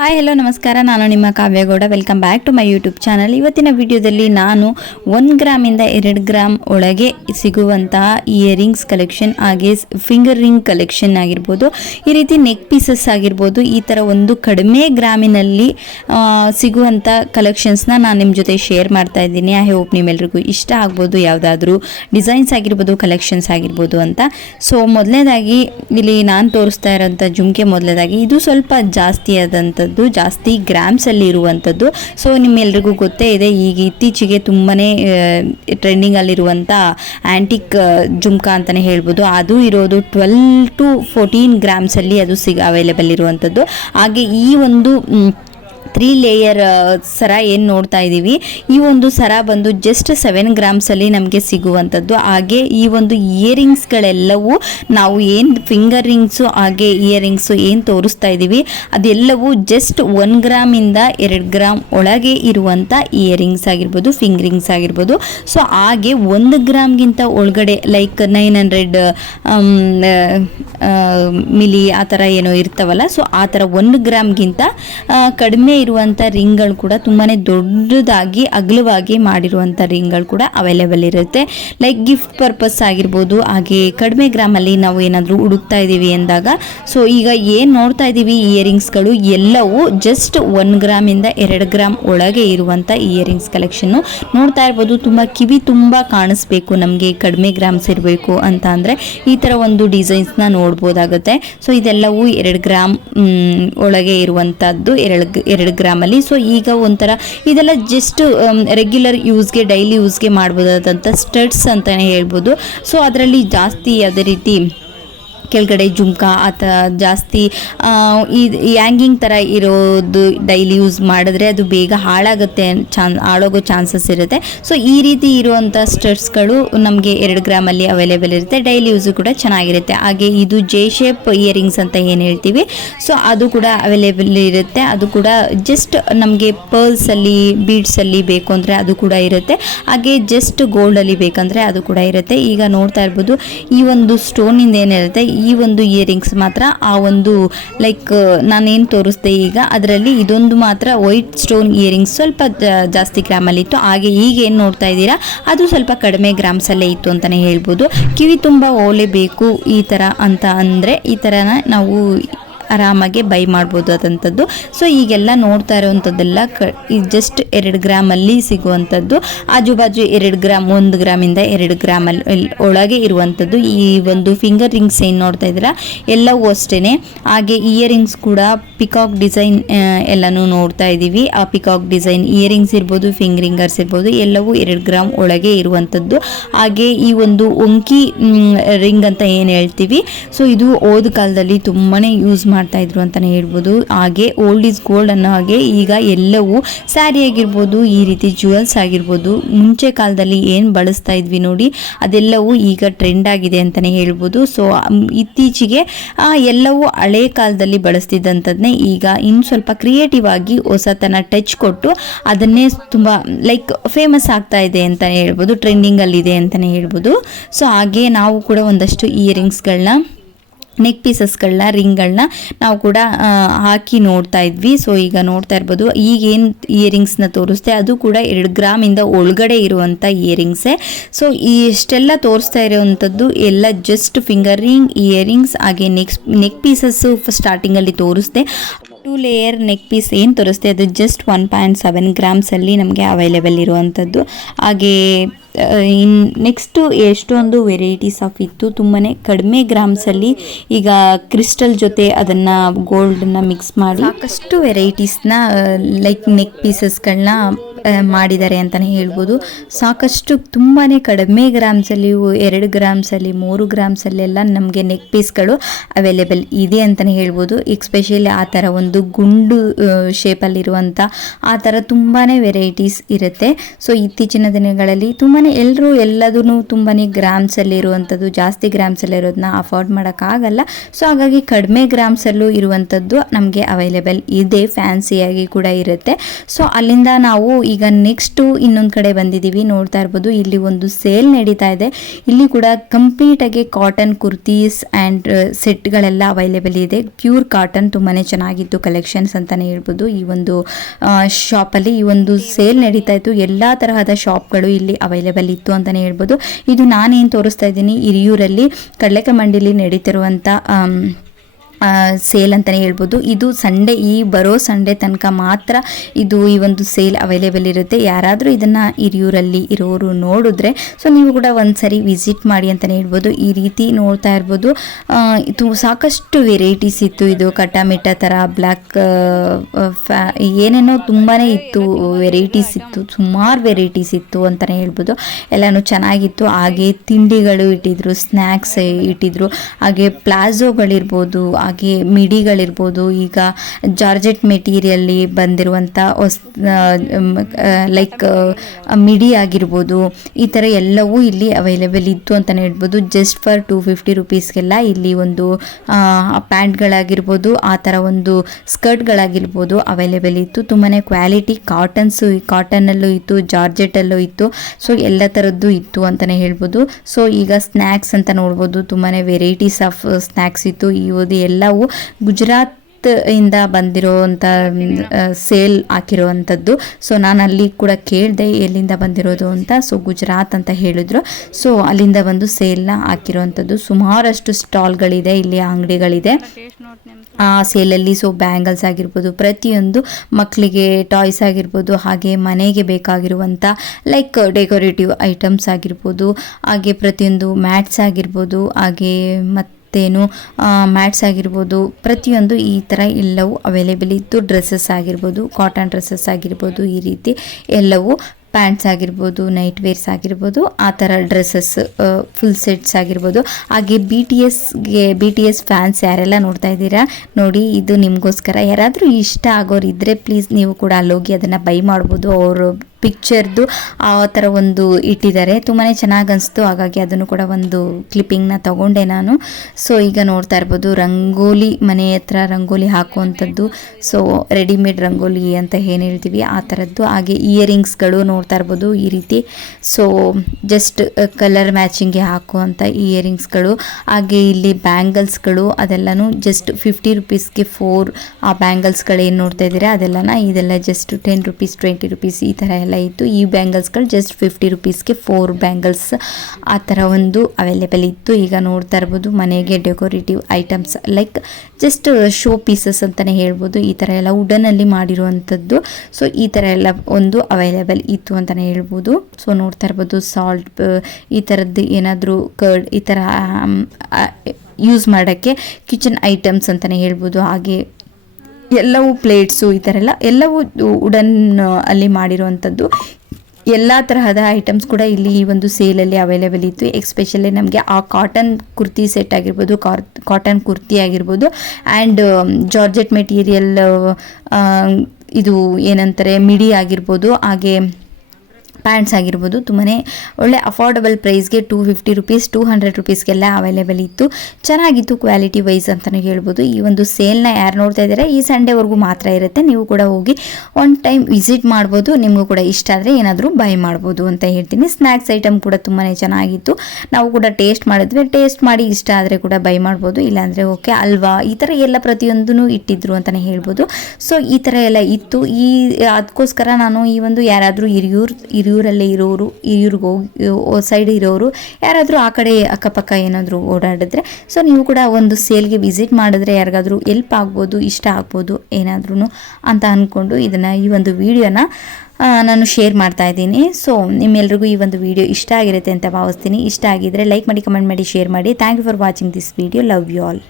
Hi hello ನಮಸ್ಕಾರ. ನಾನು ನಿಮ್ಮ Kavya Gowda. Welcome back to my YouTube channel ಇವತ್ತಿನ ವಿಡಿಯೋದಲ್ಲಿ ನಾನು ಒಂದು ಗ್ರಾಮಿಂದ ಎರಡು ಗ್ರಾಮ್ ಒಳಗೆ ಸಿಗುವಂತಹ ಇಯರಿಂಗ್ಸ್ ಕಲೆಕ್ಷನ್ ಹಾಗೆ ಫಿಂಗರ್ ರಿಂಗ್ ಕಲೆಕ್ಷನ್ ಆಗಿರ್ಬೋದು, ಈ ರೀತಿ ನೆಕ್ ಪೀಸಸ್ ಆಗಿರ್ಬೋದು, ಈ ಥರ ಒಂದು ಕಡಿಮೆ ಗ್ರಾಮಿನಲ್ಲಿ ಸಿಗುವಂಥ ಕಲೆಕ್ಷನ್ಸ್ನ ನಾನು ನಿಮ್ಮ ಜೊತೆ ಶೇರ್ ಮಾಡ್ತಾ ಇದ್ದೀನಿ. ಐ ಹೋಪ್ ನಿಮ್ಮೆಲ್ರಿಗೂ ಇಷ್ಟ ಆಗ್ಬೋದು, ಯಾವುದಾದ್ರೂ ಡಿಸೈನ್ಸ್ ಆಗಿರ್ಬೋದು ಕಲೆಕ್ಷನ್ಸ್ ಆಗಿರ್ಬೋದು ಅಂತ. ಸೊ ಮೊದಲನೇದಾಗಿ ಇಲ್ಲಿ ನಾನು ತೋರಿಸ್ತಾ ಇರೋಂಥ ಜುಮ್ಕೆ ಮೊದಲನೇದಾಗಿ ಇದು ಸ್ವಲ್ಪ ಜಾಸ್ತಿ ಆದಂಥದ್ದು. ಜಾಸ್ತಿ ಗ್ರಾಮ್ಸಲ್ಲಿ ಇರುವಂಥದ್ದು. ಸೊ ನಿಮ್ಮೆಲ್ರಿಗೂ ಗೊತ್ತೇ ಇದೆ, ಈಗ ಇತ್ತೀಚೆಗೆ ತುಂಬಾ ಟ್ರೆಂಡಿಂಗಲ್ಲಿರುವಂಥ ಆ್ಯಂಟಿಕ್ ಜುಮ್ಕಾ ಅಂತಲೇ ಹೇಳ್ಬೋದು. ಅದು ಇರೋದು ಟ್ವೆಲ್ ಟು ಫೋರ್ಟೀನ್ ಗ್ರಾಮ್ಸಲ್ಲಿ ಅದು ಸಿಗ ಅವೈಲೇಬಲ್ ಇರುವಂಥದ್ದು. ಹಾಗೆ ಈ ಒಂದು ತ್ರೀ ಲೇಯರ್ ಸರ ಏನು ನೋಡ್ತಾ ಇದ್ದೀವಿ ಈ ಒಂದು ಸರ ಬಂದು ಜಸ್ಟ್ ಸೆವೆನ್ ಗ್ರಾಮ್ಸಲ್ಲಿ ನಮಗೆ ಸಿಗುವಂಥದ್ದು. ಹಾಗೆ ಈ ಒಂದು ಇಯರಿಂಗ್ಸ್ಗಳೆಲ್ಲವೂ ನಾವು ಏನು ಫಿಂಗರ್ ರಿಂಗ್ಸು ಹಾಗೆ ಇಯರಿಂಗ್ಸು ಏನು ತೋರಿಸ್ತಾ ಇದ್ದೀವಿ ಅದೆಲ್ಲವೂ ಜಸ್ಟ್ ಒನ್ ಗ್ರಾಮಿಂದ ಎರಡು ಗ್ರಾಮ್ ಒಳಗೆ ಇರುವಂಥ ಇಯರಿಂಗ್ಸ್ ಆಗಿರ್ಬೋದು ಫಿಂಗರಿಂಗ್ಸ್ ಆಗಿರ್ಬೋದು. ಸೊ ಹಾಗೆ ಒಂದು ಗ್ರಾಮ್ಗಿಂತ ಒಳಗಡೆ ಲೈಕ್ ನೈನ್ ಹಂಡ್ರೆಡ್ ಮಿಲಿ ಆ ಥರ ಏನೋ ಇರ್ತಾವಲ್ಲ? ಸೊ ಆ ಥರ ಒಂದು ಗ್ರಾಮ್ಗಿಂತ ಕಡಿಮೆ ಇರುವಂಥ ರಿಂಗ್ಗಳು ಕೂಡ ತುಂಬಾ ದೊಡ್ಡದಾಗಿ, ಅಗಲವಾಗಿ ಮಾಡಿರುವಂಥ ರಿಂಗ್ಗಳು ಕೂಡ ಅವೈಲೇಬಲ್ ಇರುತ್ತೆ. ಲೈಕ್ ಗಿಫ್ಟ್ ಪರ್ಪಸ್ ಆಗಿರ್ಬೋದು, ಹಾಗೆ ಕಡಿಮೆ ಗ್ರಾಮಲ್ಲಿ ನಾವು ಏನಾದರೂ ಹುಡುಕ್ತಾ ಇದ್ದೀವಿ ಅಂದಾಗ ಸೊ ಈಗ ಏನು ನೋಡ್ತಾ ಇದ್ದೀವಿ ಇಯರಿಂಗ್ಸ್ಗಳು ಎಲ್ಲವೂ ಜಸ್ಟ್ ಒನ್ ಗ್ರಾಮಿಂದ ಎರಡು ಗ್ರಾಮ್ ಒಳಗೆ ಇರುವಂಥ ಇಯರಿಂಗ್ಸ್ ಕಲೆಕ್ಷನ್ನು ನೋಡ್ತಾ ಇರ್ಬೋದು, ತುಂಬ ಕಿವಿ ತುಂಬ ಕಾಣಿಸ್ಬೇಕು, ನಮಗೆ ಕಡಿಮೆ ಗ್ರಾಮ್ಸ್ ಇರಬೇಕು ಅಂತ ಅಂದರೆ ಈ ಥರ ಒಂದು ಡಿಸೈನ್ಸ್ನ ನೋಡ್ಬೋದಾಗುತ್ತೆ. ಸೊ ಇದೆಲ್ಲವೂ ಎರಡು ಗ್ರಾಮ್ ಒಳಗೆ ಇರುವಂಥದ್ದು ಎರಡು ಎರಡು ಗ್ರಾಮಲ್ಲಿ. ಸೊ ಈಗ ಒಂಥರ ಇದೆಲ್ಲ ಜಸ್ಟ್ ರೆಗ್ಯುಲರ್ ಯೂಸ್ಗೆ ಡೈಲಿ ಯೂಸ್ಗೆ ಮಾಡ್ಬೋದಾದಂಥ ಸ್ಟಡ್ಸ್ ಅಂತಲೇ ಹೇಳ್ಬೋದು. ಸೊ ಅದರಲ್ಲಿ ಜಾಸ್ತಿ ಯಾವುದೇ ರೀತಿ ಕೆಳಗಡೆ ಜುಮ್ಕಾ ಆತ ಜಾಸ್ತಿ ಆ, ಈ ಹ್ಯಾಂಗಿಂಗ್ ಥರ ಇರೋದು ಡೈಲಿ ಯೂಸ್ ಮಾಡಿದ್ರೆ ಅದು ಬೇಗ ಹಾಳಾಗುತ್ತೆ ಚಾನ್ ಹಾಳೋಗೋ ಚಾನ್ಸಸ್ ಇರುತ್ತೆ. ಸೊ ಈ ರೀತಿ ಇರುವಂಥ ಸ್ಟಡ್ಸ್ಗಳು ನಮಗೆ ಎರಡು ಗ್ರಾಮಲ್ಲಿ ಅವೈಲೇಬಲ್ ಇರುತ್ತೆ. ಡೈಲಿ ಯೂಸು ಕೂಡ ಚೆನ್ನಾಗಿರುತ್ತೆ. ಹಾಗೆ ಇದು ಜೆ ಶೇಪ್ ಇಯರಿಂಗ್ಸ್ ಅಂತ ಏನು ಹೇಳ್ತೀವಿ? ಸೊ ಅದು ಕೂಡ ಅವೈಲೇಬಲ್ ಇರುತ್ತೆ. ಅದು ಕೂಡ ಜಸ್ಟ್ ನಮಗೆ ಪರ್ಲ್ಸಲ್ಲಿ ಬೀಡ್ಸಲ್ಲಿ ಬೇಕು ಅಂದರೆ ಅದು ಕೂಡ ಇರುತ್ತೆ. ಹಾಗೆ ಜಸ್ಟ್ ಗೋಲ್ಡಲ್ಲಿ ಬೇಕಂದರೆ ಅದು ಕೂಡ ಇರುತ್ತೆ. ಈಗ ನೋಡ್ತಾ ಇರ್ಬೋದು ಈ ಒಂದು ಸ್ಟೋನಿಂದ ಏನಿರುತ್ತೆ ಈ ಒಂದು ಇಯರಿಂಗ್ಸ್ ಮಾತ್ರ, ಆ ಒಂದು ಲೈಕ್ ನಾನೇನು ತೋರಿಸ್ದೆ ಈಗ, ಅದರಲ್ಲಿ ಇದೊಂದು ಮಾತ್ರ ವೈಟ್ ಸ್ಟೋನ್ ಇಯರಿಂಗ್ಸ್ ಸ್ವಲ್ಪ ಜಾಸ್ತಿ ಗ್ರಾಮಲ್ಲಿ ಇತ್ತು. ಹಾಗೆ ಈಗ ಏನು ನೋಡ್ತಾ ಇದ್ದೀರಾ, ಅದು ಸ್ವಲ್ಪ ಕಡಿಮೆ ಗ್ರಾಮ್ಸಲ್ಲೇ ಇತ್ತು ಅಂತಲೇ ಹೇಳ್ಬೋದು. ಕಿವಿ ತುಂಬ ಓಲೆ ಬೇಕು ಈ ಥರ ಅಂತ ಅಂದರೆ ಈ ಥರನ ನಾವು ಆರಾಮಾಗಿ ಬೈ ಮಾಡ್ಬೋದು ಅದಂಥದ್ದು ಸೊ ಈಗೆಲ್ಲ ನೋಡ್ತಾ ಇರೋವಂಥದ್ದೆಲ್ಲ ಕ ಜಸ್ಟ್ ಎರಡು ಗ್ರಾಮಲ್ಲಿ ಸಿಗುವಂಥದ್ದು. ಆಜು ಬಾಜು ಎರಡು ಗ್ರಾಮ್, ಒಂದು ಗ್ರಾಮಿಂದ ಎರಡು ಗ್ರಾಮಲ್ಲಿ ಒಳಗೆ ಇರುವಂಥದ್ದು. ಈ ಒಂದು ಫಿಂಗರ್ ರಿಂಗ್ಸ್ ಏನು ನೋಡ್ತಾ ಇದ್ದೀರಾ? ಎಲ್ಲವೂ ಅಷ್ಟೇ ಹಾಗೆ ಇಯರಿಂಗ್ಸ್ ಕೂಡ ಪಿಕಾಕ್ ಡಿಸೈನ್ ಎಲ್ಲನೂ ನೋಡ್ತಾ ಇದ್ದೀವಿ. ಆ ಪಿಕಾಕ್ ಡಿಸೈನ್ ಇಯರಿಂಗ್ಸ್ ಇರ್ಬೋದು ಫಿಂಗರಿಂಗರ್ಸ್ ಇರ್ಬೋದು, ಎಲ್ಲವೂ ಎರಡು ಗ್ರಾಮ್ ಒಳಗೆ ಇರುವಂಥದ್ದು. ಹಾಗೆ ಈ ಒಂದು ಒಂಕಿ ರಿಂಗ್ ಅಂತ ಏನು ಹೇಳ್ತೀವಿ? ಸೊ ಇದು ಓದ್ ಕಾಲದಲ್ಲಿ ತುಂಬಾ ಯೂಸ್ ಮಾಡ್ತಾ ಇದ್ರು ಅಂತಲೇ ಹೇಳ್ಬೋದು. ಹಾಗೆ ಓಲ್ಡ್ ಈಸ್ ಗೋಲ್ಡ್ ಅನ್ನೋ ಹಾಗೆ ಈಗ ಎಲ್ಲವೂ ಸ್ಯಾರಿ ಆಗಿರ್ಬೋದು, ಈ ರೀತಿ ಜ್ಯುವೆಲ್ಸ್ ಆಗಿರ್ಬೋದು. ಮುಂಚೆ ಕಾಲದಲ್ಲಿ ಏನು ಬಳಸ್ತಾ ಇದ್ವಿ ನೋಡಿ, ಅದೆಲ್ಲವೂ ಈಗ ಟ್ರೆಂಡ್ ಆಗಿದೆ ಅಂತಲೇ ಹೇಳ್ಬೋದು. ಸೊ ಇತ್ತೀಚೆಗೆ ಎಲ್ಲವೂ ಹಳೆ ಕಾಲದಲ್ಲಿ ಬಳಸ್ತಿದ್ದಂಥದ್ದನ್ನೇ ಈಗ ಇನ್ನು ಸ್ವಲ್ಪ ಕ್ರಿಯೇಟಿವ್ ಆಗಿ ಹೊಸತನ ಟಚ್ ಕೊಟ್ಟು ಅದನ್ನೇ ತುಂಬ ಲೈಕ್ ಫೇಮಸ್ ಆಗ್ತಾ ಇದೆ ಅಂತಲೇ ಹೇಳ್ಬೋದು ಟ್ರೆಂಡಿಂಗಲ್ಲಿದೆ ಅಂತಲೇ ಹೇಳ್ಬೋದು. ಸೊ ಹಾಗೆ ನಾವು ಕೂಡ ಒಂದಷ್ಟು ಇಯರಿಂಗ್ಸ್ಗಳನ್ನ ನೆಕ್ ಪೀಸಸ್ಗಳನ್ನ ರಿಂಗ್ಗಳನ್ನ ನಾವು ಕೂಡ ಹಾಕಿ ನೋಡ್ತಾ ಇದ್ವಿ. ಸೊ ಈಗ ನೋಡ್ತಾ ಇರ್ಬೋದು ಈಗ ಏನು ಇಯರಿಂಗ್ಸ್ನ ತೋರಿಸ್ತೆ ಅದು ಕೂಡ ಎರಡು ಗ್ರಾಮಿಂದ ಒಳಗಡೆ ಇರುವಂಥ ಇಯರಿಂಗ್ಸೇ ಸೊ ಇಷ್ಟೆಲ್ಲ ತೋರಿಸ್ತಾ ಇರೋವಂಥದ್ದು ಎಲ್ಲ ಜಸ್ಟ್ ಫಿಂಗರ್ ರಿಂಗ್ ಇಯರಿಂಗ್ಸ್ ಹಾಗೆ ನೆಕ್ಸ್ಟ್ ನೆಕ್ ಪೀಸಸ್ಸು ಸ್ಟಾರ್ಟಿಂಗಲ್ಲಿ ತೋರಿಸ್ದೆ. ಟೂ ಲೇಯರ್ ನೆಕ್ ಪೀಸ್ ಏನು ತೋರಿಸ್ತೆ ಅದು ಜಸ್ಟ್ ಒನ್ ಪಾಯಿಂಟ್ ಸೆವೆನ್ ಗ್ರಾಮ್ಸಲ್ಲಿ ನಮಗೆ ಅವೈಲೇಬಲ್ ಇರುವಂಥದ್ದು ಹಾಗೆ ಇನ್ ನೆಕ್ಸ್ಟು ಎಷ್ಟೊಂದು ವೆರೈಟೀಸ್ ಆಫ್ ಇತ್ತು. ತುಂಬಾ ಕಡಿಮೆ ಗ್ರಾಮ್ಸಲ್ಲಿ ಈಗ ಕ್ರಿಸ್ಟಲ್ ಜೊತೆ ಅದನ್ನು ಗೋಲ್ಡನ್ನ ಮಿಕ್ಸ್ ಮಾಡಿ ಸಾಕಷ್ಟು ವೆರೈಟೀಸ್ನ ಲೈಕ್ ನೆಕ್ ಪೀಸಸ್ಗಳನ್ನ ಮಾಡಿದ್ದಾರೆ ಅಂತಲೇ ಹೇಳ್ಬೋದು. ಸಾಕಷ್ಟು ತುಂಬಾ ಕಡಿಮೆ ಗ್ರಾಮ್ಸಲ್ಲಿ ಎರಡು ಗ್ರಾಮ್ಸಲ್ಲಿ ಮೂರು ಗ್ರಾಮ್ಸಲ್ಲೆಲ್ಲ ನಮಗೆ ನೆಕ್ ಪೀಸ್ಗಳು ಅವೈಲೇಬಲ್ ಇದೆ ಅಂತಲೇ ಹೇಳ್ಬೋದು. ಎಕ್ಸ್ಪೆಷಲಿ ಆ ಥರ ಒಂದು ಗುಂಡು ಶೇಪಲ್ಲಿರುವಂಥ ಆ ಥರ ತುಂಬಾ ವೆರೈಟೀಸ್ ಇರುತ್ತೆ. ಸೊ ಇತ್ತೀಚಿನ ದಿನಗಳಲ್ಲಿ ತುಂಬಾ ಎಲ್ಲರೂ ಎಲ್ಲದೂ ತುಂಬಾ ಗ್ರಾಮ್ಸಲ್ಲಿ ಇರುವಂಥದ್ದು ಜಾಸ್ತಿ ಗ್ರಾಮ್ಸಲ್ಲಿ ಇರೋದನ್ನ ಅಫೋರ್ಡ್ ಮಾಡೋಕ್ಕಾಗಲ್ಲ ಸೊ ಹಾಗಾಗಿ ಕಡಿಮೆ ಗ್ರಾಮ್ಸಲ್ಲೂ ಇರುವಂಥದ್ದು ನಮಗೆ ಅವೈಲೇಬಲ್ ಇದೆ ಫ್ಯಾನ್ಸಿಯಾಗಿ ಕೂಡ ಇರುತ್ತೆ. ಸೊ ಅಲ್ಲಿಂದ ನಾವು ಈಗ ನೆಕ್ಸ್ಟು ಇನ್ನೊಂದು ಕಡೆ ಬಂದಿದ್ದೀವಿ. ನೋಡ್ತಾ ಇರ್ಬೋದು ಇಲ್ಲಿ ಒಂದು ಸೇಲ್ ನಡೀತಾ ಇದೆ. ಇಲ್ಲಿ ಕೂಡ ಕಂಪ್ಲೀಟಾಗಿ ಕಾಟನ್ ಕುರ್ತೀಸ್ ಆ್ಯಂಡ್ ಸೆಟ್ಗಳೆಲ್ಲ ಅವೈಲೇಬಲ್ ಇದೆ. ಪ್ಯೂರ್ ಕಾಟನ್ ತುಂಬಾ ಚೆನ್ನಾಗಿತ್ತು ಕಲೆಕ್ಷನ್ಸ್ ಅಂತಲೇ ಹೇಳ್ಬೋದು. ಈ ಒಂದು ಶಾಪಲ್ಲಿ ಈ ಒಂದು ಸೇಲ್ ನಡೀತಾ ಇತ್ತು. ಎಲ್ಲ ತರಹದ ಶಾಪ್ಗಳು ಇಲ್ಲಿ ಅವೈಲೇಬಲ್ ಇತ್ತು ಅಂತಲೇ ಹೇಳ್ಬೋದು. ಇದು ನಾನೇನು ತೋರಿಸ್ತಾ ಇದ್ದೀನಿ ಹಿರಿಯೂರಲ್ಲಿ ಕಡಲೆಕ ಮಂಡಿಲಿ ನಡೀತಿರುವಂಥ ಸೇಲ್ ಅಂತಲೇ ಹೇಳ್ಬೋದು. ಇದು ಸಂಡೇ ಈ ಬರೋ ಸಂಡೇ ತನಕ ಮಾತ್ರ ಇದು ಈ ಒಂದು ಸೇಲ್ ಅವೈಲೇಬಲ್ ಇರುತ್ತೆ. ಯಾರಾದರೂ ಇದನ್ನು ಹಿರಿಯೂರಲ್ಲಿ ಇರೋರು ನೋಡಿದ್ರೆ ಸೊ ನೀವು ಕೂಡ ಒಂದು ಸರಿ ವಿಸಿಟ್ ಮಾಡಿ ಅಂತಲೇ ಹೇಳ್ಬೋದು. ಈ ರೀತಿ ನೋಡ್ತಾ ಇರ್ಬೋದು. ಇದು ಸಾಕಷ್ಟು ವೆರೈಟೀಸ್ ಇತ್ತು. ಇದು ಕಟಾಮಿಟಾ ಥರ ಬ್ಲ್ಯಾಕ್ ಫ್ಯಾ ಏನೇನೋ ತುಂಬಾ ಇತ್ತು. ವೆರೈಟೀಸ್ ಇತ್ತು. ಸುಮಾರು ವೆರೈಟೀಸ್ ಇತ್ತು ಅಂತಲೇ ಹೇಳ್ಬೋದು. ಎಲ್ಲನೂ ಚೆನ್ನಾಗಿತ್ತು. ಹಾಗೆ ತಿಂಡಿಗಳು ಇಟ್ಟಿದ್ರು ಸ್ನ್ಯಾಕ್ಸ್ ಇಟ್ಟಿದ್ರು. ಹಾಗೆ ಪ್ಲಾಜೋಗಳಿರ್ಬೋದು ಹಾಗೆ ಮಿಡಿಗಳಿರ್ಬೋದು, ಈಗ ಜಾರ್ಜೆಟ್ ಮೆಟೀರಿಯಲ್ಲಿ ಬಂದಿರುವಂಥ ಹೊಸ ಲೈಕ್ ಮಿಡಿ ಆಗಿರ್ಬೋದು, ಈ ಥರ ಎಲ್ಲವೂ ಇಲ್ಲಿ ಅವೈಲೇಬಲ್ ಇತ್ತು ಅಂತಲೇ ಹೇಳ್ಬೋದು. ಜಸ್ಟ್ ಫಾರ್ ಟೂ ಫಿಫ್ಟಿ ರುಪೀಸ್ಗೆಲ್ಲ ಇಲ್ಲಿ ಒಂದು ಪ್ಯಾಂಟ್ಗಳಾಗಿರ್ಬೋದು, ಆ ಥರ ಒಂದು ಸ್ಕರ್ಟ್ಗಳಾಗಿರ್ಬೋದು ಅವೈಲೇಬಲ್ ಇತ್ತು. ತುಂಬಾ ಕ್ವಾಲಿಟಿ ಕಾಟನ್ಸು ಕಾಟನಲ್ಲೂ ಇತ್ತು, ಜಾರ್ಜೆಟಲ್ಲೂ ಇತ್ತು. ಸೊ ಎಲ್ಲ ಥರದ್ದು ಇತ್ತು ಅಂತಲೇ ಹೇಳ್ಬೋದು. ಸೊ ಈಗ ಸ್ನ್ಯಾಕ್ಸ್ ಅಂತ ನೋಡ್ಬೋದು ತುಂಬಾ ವೆರೈಟೀಸ್ ಆಫ್ ಸ್ನ್ಯಾಕ್ಸ್ ಇತ್ತು. ಇವುದು ಎಲ್ಲವೂ ಗುಜರಾತ್ ಇಂದ ಬಂದಿರೋವಂಥ ಸೇಲ್ ಹಾಕಿರೋವಂಥದ್ದು ಸೊ ನಾನು ಅಲ್ಲಿ ಕೂಡ ಕೇಳಿದೆ ಎಲ್ಲಿಂದ ಬಂದಿರೋದು ಅಂತ. ಸೊ ಗುಜರಾತ್ ಅಂತ ಹೇಳಿದ್ರು. ಸೊ ಅಲ್ಲಿಂದ ಬಂದು ಸೇಲ್ನ ಹಾಕಿರೋವಂಥದ್ದು ಸುಮಾರಷ್ಟು ಸ್ಟಾಲ್ಗಳಿದೆ ಇಲ್ಲಿ ಅಂಗಡಿಗಳಿದೆ. ಆ ಸೇಲಲ್ಲಿ ಸೊ ಬ್ಯಾಂಗಲ್ಸ್ ಆಗಿರ್ಬೋದು ಪ್ರತಿಯೊಂದು ಮಕ್ಕಳಿಗೆ ಟಾಯ್ಸ್ ಆಗಿರ್ಬೋದು ಹಾಗೆ ಮನೆಗೆ ಬೇಕಾಗಿರುವಂಥ ಲೈಕ್ ಡೆಕೋರೇಟಿವ್ ಐಟಮ್ಸ್ ಆಗಿರ್ಬೋದು ಹಾಗೆ ಪ್ರತಿಯೊಂದು ಮ್ಯಾಟ್ಸ್ ಆಗಿರ್ಬೋದು ಹಾಗೆ ಮತ್ತೇನು ಮ್ಯಾಟ್ಸ್ ಆಗಿರ್ಬೋದು, ಪ್ರತಿಯೊಂದು ಈ ಥರ ಎಲ್ಲವೂ ಅವೈಲೇಬಲ್ ಇತ್ತು ಡ್ರೆಸ್ಸಸ್ ಆಗಿರ್ಬೋದು ಕಾಟನ್ ಡ್ರೆಸ್ಸಸ್ ಆಗಿರ್ಬೋದು ಈ ರೀತಿ ಎಲ್ಲವೂ ಪ್ಯಾಂಟ್ಸ್ ಆಗಿರ್ಬೋದು ನೈಟ್ ವೇರ್ಸ್ ಆಗಿರ್ಬೋದು, ಆ ಥರ ಡ್ರೆಸ್ಸಸ್ ಫುಲ್ ಸೆಟ್ಸ್ ಆಗಿರ್ಬೋದು. ಹಾಗೆ ಬಿ ಟಿ ಎಸ್ಗೆ ಬಿ ಟಿ ಎಸ್ ಫ್ಯಾನ್ಸ್ ಯಾರೆಲ್ಲ ನೋಡ್ತಾ ಇದ್ದೀರಾ, ನೋಡಿ ಇದು ನಿಮಗೋಸ್ಕರ. ಯಾರಾದರೂ ಇಷ್ಟ ಆಗೋರು ಇದ್ದರೆ ಪ್ಲೀಸ್ ನೀವು ಕೂಡ ಅಲ್ಲೋಗಿ ಅದನ್ನು ಬೈ ಮಾಡ್ಬೋದು. ಅವರು ಪಿಕ್ಚರ್ದು ಆ ಥರ ಒಂದು ಇಟ್ಟಿದ್ದಾರೆ. ತುಂಬಾ ಚೆನ್ನಾಗಿ ಅನಿಸ್ತು. ಹಾಗಾಗಿ ಅದನ್ನು ಕೂಡ ಒಂದು ಕ್ಲಿಪ್ಪಿಂಗ್ನ ತಗೊಂಡೆ ನಾನು. ಸೊ ಈಗ ನೋಡ್ತಾ ಇರ್ಬೋದು, ರಂಗೋಲಿ, ಮನೆ ಹತ್ರ ರಂಗೋಲಿ ಹಾಕುವಂಥದ್ದು. ಸೊ ರೆಡಿಮೇಡ್ ರಂಗೋಲಿ ಅಂತ ಏನು ಹೇಳ್ತೀವಿ, ಆ ಥರದ್ದು. ಹಾಗೆ ಇಯರಿಂಗ್ಸ್ಗಳು ನೋಡ್ತಾ ಇರ್ಬೋದು ಈ ರೀತಿ. ಸೊ ಜಸ್ಟ್ ಕಲರ್ ಮ್ಯಾಚಿಂಗ್ಗೆ ಹಾಕುವಂಥ ಇಯರಿಂಗ್ಸ್ಗಳು ಹಾಗೆ ಇಲ್ಲಿ ಬ್ಯಾಂಗಲ್ಸ್ಗಳು ಅದೆಲ್ಲನೂ ಜಸ್ಟ್ ಫಿಫ್ಟಿ ರುಪೀಸ್ಗೆ ಫೋರ್ ಆ ಬ್ಯಾಂಗಲ್ಸ್ಗಳು ಏನು ನೋಡ್ತಾ ಇದ್ದೀರಾ? ಅದೆಲ್ಲನ ಇದೆಲ್ಲ just ten rupees twenty rupees ಈ ಥರ ಎಲ್ಲ ಇತ್ತು. ಈ ಬ್ಯಾಂಗಲ್ಸ್ಗಳು ಜಸ್ಟ್ ಫಿಫ್ಟಿ ರುಪೀಸ್ಗೆ ಫೋರ್ ಬ್ಯಾಂಗಲ್ಸ್ ಆ ಥರ ಒಂದು ಅವೈಲೇಬಲ್ ಇತ್ತು. ಈಗ ನೋಡ್ತಾ ಇರ್ಬೋದು ಮನೆಗೆ decorative items like just show pieces ಅಂತಲೇ ಹೇಳ್ಬೋದು. ಈ ಥರ ಎಲ್ಲ ವುಡನಲ್ಲಿ ಮಾಡಿರುವಂಥದ್ದು. ಸೊ ಈ ಥರ ಎಲ್ಲ ಒಂದು ಅವೈಲೇಬಲ್ ಇತ್ತು. ಅಂತಲೇ ಹೇಳ್ಬೋದು. ಸೊ ನೋಡ್ತಾ ಇರ್ಬೋದು ಸಾಲ್ಟ್ ಈ ಥರದ್ದು ಏನಾದರೂ ಕರ್ಡ್ ಈ ಥರ ಯೂಸ್ ಮಾಡೋಕ್ಕೆ ಕಿಚನ್ ಐಟಮ್ಸ್ ಅಂತಲೇ ಹೇಳ್ಬೋದು. ಹಾಗೆ ಎಲ್ಲವೂ ಪ್ಲೇಟ್ಸು ಈ ಥರ ಎಲ್ಲ, ಎಲ್ಲವೂ ವುಡನ್ ಅಲ್ಲಿ ಮಾಡಿರುವಂಥದ್ದು ಎಲ್ಲ ತರಹದ ಐಟಮ್ಸ್ ಕೂಡ ಇಲ್ಲಿ ಈ ಒಂದು ಸೇಲಲ್ಲಿ ಅವೈಲೇಬಲ್ ಇತ್ತು. ಎಕ್ಸ್ಪೆಷಲಿ ನಮಗೆ ಆ ಕಾಟನ್ ಕುರ್ತಿ ಸೆಟ್ ಆಗಿರ್ಬೋದು ಕಾಟನ್ ಕುರ್ತಿ ಆಗಿರ್ಬೋದು. ಆ್ಯಂಡ್ ಜಾರ್ಜೆಟ್ ಮೆಟೀರಿಯಲ್ ಇದು ಏನಂತಾರೆ ಮಿಡಿ ಆಗಿರ್ಬೋದು. ಹಾಗೆ ಪ್ಯಾಂಟ್ಸ್ ಆಗಿರ್ಬೋದು ತುಂಬಾ ಒಳ್ಳೆ affordable ಪ್ರೈಸ್ಗೆ two fifty rupees two hundred ರುಪೀಸ್ಗೆಲ್ಲ available ಇತ್ತು. ಚೆನ್ನಾಗಿತ್ತು ಕ್ವಾಲಿಟಿ ವೈಸ್ ಅಂತಲೇ ಹೇಳ್ಬೋದು. ಈ ಒಂದು ಸೇಲ್ನ ಯಾರು ನೋಡ್ತಾ ಇದ್ದಾರೆ ಈ ಸಂಡೇವರೆಗೂ ಮಾತ್ರ ಇರುತ್ತೆ. ನೀವು ಕೂಡ ಹೋಗಿ ಒನ್ ಟೈಮ್ ವಿಸಿಟ್ ಮಾಡ್ಬೋದು. ನಿಮಗೂ ಕೂಡ ಇಷ್ಟ ಆದರೆ ಏನಾದರೂ ಬೈ ಮಾಡ್ಬೋದು ಅಂತ ಹೇಳ್ತೀನಿ. ಸ್ನ್ಯಾಕ್ಸ್ ಐಟಮ್ ಕೂಡ ತುಂಬಾ ಚೆನ್ನಾಗಿತ್ತು. ನಾವು ಕೂಡ ಟೇಸ್ಟ್ ಮಾಡಿದ್ವಿ. ಟೇಸ್ಟ್ ಮಾಡಿ ಇಷ್ಟ ಆದರೆ ಕೂಡ ಬೈ ಮಾಡ್ಬೋದು. ಇಲ್ಲಾಂದರೆ ಓಕೆ ಅಲ್ವಾ? ಈ ಥರ ಎಲ್ಲ ಪ್ರತಿಯೊಂದೂ ಇಟ್ಟಿದ್ರು ಅಂತಲೇ ಹೇಳ್ಬೋದು. ಸೊ ಈ ಥರ ಎಲ್ಲ ಇತ್ತು. ಈ, ಅದಕ್ಕೋಸ್ಕರ ನಾನು ಈ ಒಂದು ಯಾರಾದರೂ ಹಿರಿಯೂರು ಹಿರಿಯೂರಲ್ಲೇ ಇರೋರು ಇವ್ರಿಗೆ ಹೋಗಿ ಸೈಡ್ ಇರೋರು, ಯಾರಾದರೂ ಆ ಕಡೆ ಅಕ್ಕಪಕ್ಕ ಏನಾದರೂ ಓಡಾಡಿದ್ರೆ, ಸೊ ನೀವು ಕೂಡ ಒಂದು ಸೇಲ್ಗೆ ವಿಸಿಟ್ ಮಾಡಿದ್ರೆ ಯಾರಿಗಾದರೂ ಎಲ್ಪ್ ಆಗ್ಬೋದು, ಇಷ್ಟ ಆಗ್ಬೋದು ಏನಾದ್ರೂ ಅಂತ ಅಂದ್ಕೊಂಡು ಇದನ್ನು ಈ ಒಂದು ವಿಡಿಯೋನ ನಾನು ಶೇರ್ ಮಾಡ್ತಾ ಇದ್ದೀನಿ. ಸೊ ನಿಮ್ಮೆಲ್ರಿಗೂ ಈ ಒಂದು ವಿಡಿಯೋ ಇಷ್ಟ ಆಗಿರುತ್ತೆ ಅಂತ ಭಾವಿಸ್ತೀನಿ. ಇಷ್ಟ ಆಗಿದ್ದರೆ ಲೈಕ್ ಮಾಡಿ ಕಮೆಂಟ್ ಮಾಡಿ ಶೇರ್ ಮಾಡಿ. Thank you for watching this video love you all